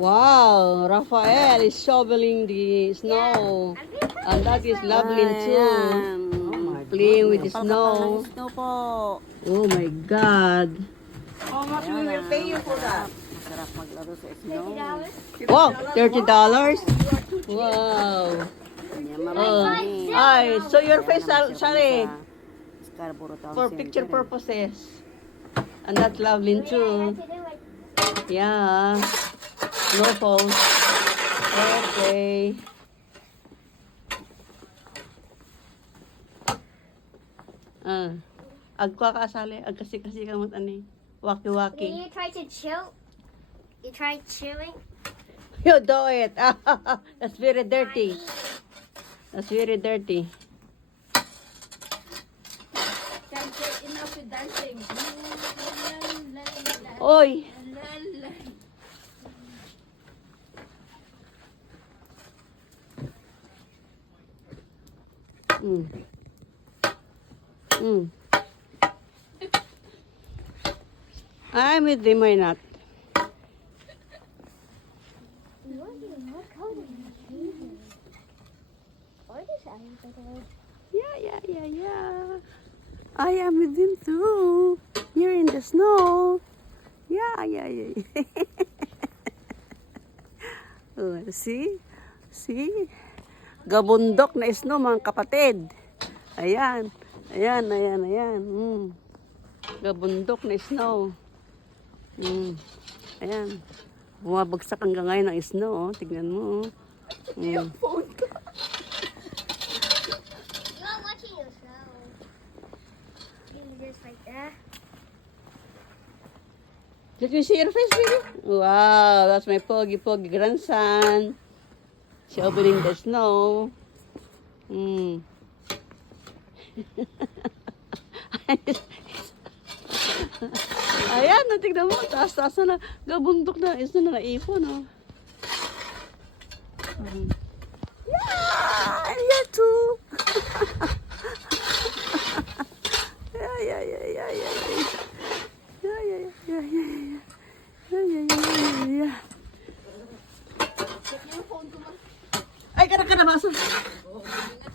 Wow, Rafael is shoveling the snow. And that is lovely too. Playing with the snow. Snow po. Oh my God. How much we will pay you for that? Masarap maglaro sa snow. Wow, $30? Wow. Ay, so your face, Shari, for picture purposes. And that's lovely too. Yeah. No phones. Okay. Agka ka sali, agkasi-kasi ka mat ani. Waki-waki. You try to chill? You try chilling? You do it. That's very dirty. That's very dirty. Enough with dancing. Oy. Mm. Mm. I'm with them, why not? Yeah. I am with him too. You're in the snow. Yeah. Oh, see? Gabundok na snow, mga kapatid. Ayan. Gabundok na snow. Ayan. Bumabagsak hanggang ngayon ang snow. Oh. Tignan mo. Oh. You're not watching yourself. You just like that. Did you see your face, baby? Wow, that's my pogi grandson. She's opening the snow. Ayan, natignan mo. Taas na. Gabundok na. Is na naipon, oh.